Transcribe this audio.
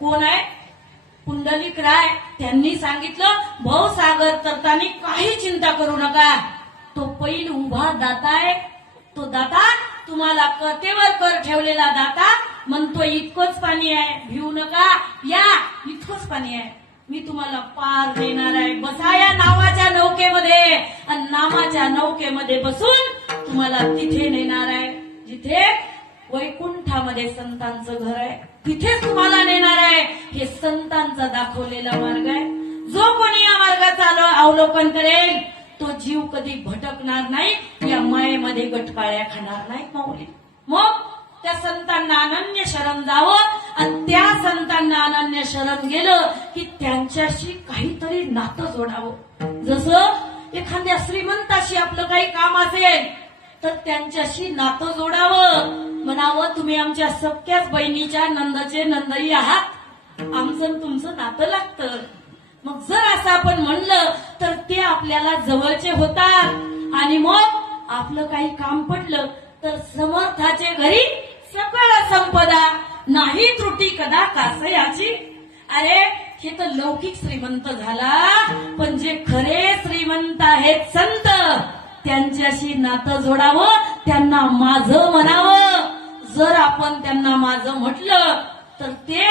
कोण आहे? पुंडलिक राय. त्यांनी सांगितलं भाऊसागर तरतानी काही चिंता करू नका. तो पैल उभा दाता आहे. तो दाता तुम्हाला कर्तेवर कर ठेवलेला दाता. म्हणतो इतकंच पाणी आहे. भिवू नका. या इतकंच पाणी आहे. मी तुम्हाला पार देणार आहे. बसा या नावाच्या नौकेमध्ये. आणि नामाच्या नौकेमध्ये बसून तुम्हाला तिथे नेणार आहे. वैकुंठामध्ये संतांचं घर आहे. तिथेच तुम्हाला नेणार आहे. हे संतांचा दाखवलेला मार्ग आहे. जो कोणी या मार्गाचा अवलोकन करेल तो जीव कधी भटकणार नाही या मायेमध्ये गटपाळ्या खाणार नाही माऊली. मग त्या संतांना अनन्य शरण जावं आणि त्या संतांना अनन्य शरण गेलं की त्यांच्याशी काहीतरी नातं जोडावं. जसं एखाद्या श्रीमंताशी आपलं काही काम असेल तर त्यांच्याशी नातं जोडावं. तुम्ही आमच्या सख्याच बहिणीच्या नंदचे नंदई आहात. आमचं तुमचं नातं लागतं. मग जर असं आपण म्हणलं तर ते आपल्याला जवळचे होतात. आणि मग आपलं काही काम पडलं तर समर्थाचे घरी सकळ संपदा. नाही त्रुटी कदा कासयाची. अरे हे तर लौकिक श्रीमंत झाला. पण जे खरे श्रीमंत आहेत संत त्यांच्याशी नातं जोडावं त्यांना माझं म्हणावं. जर आपण त्यांना माझं म्हटलं तर ते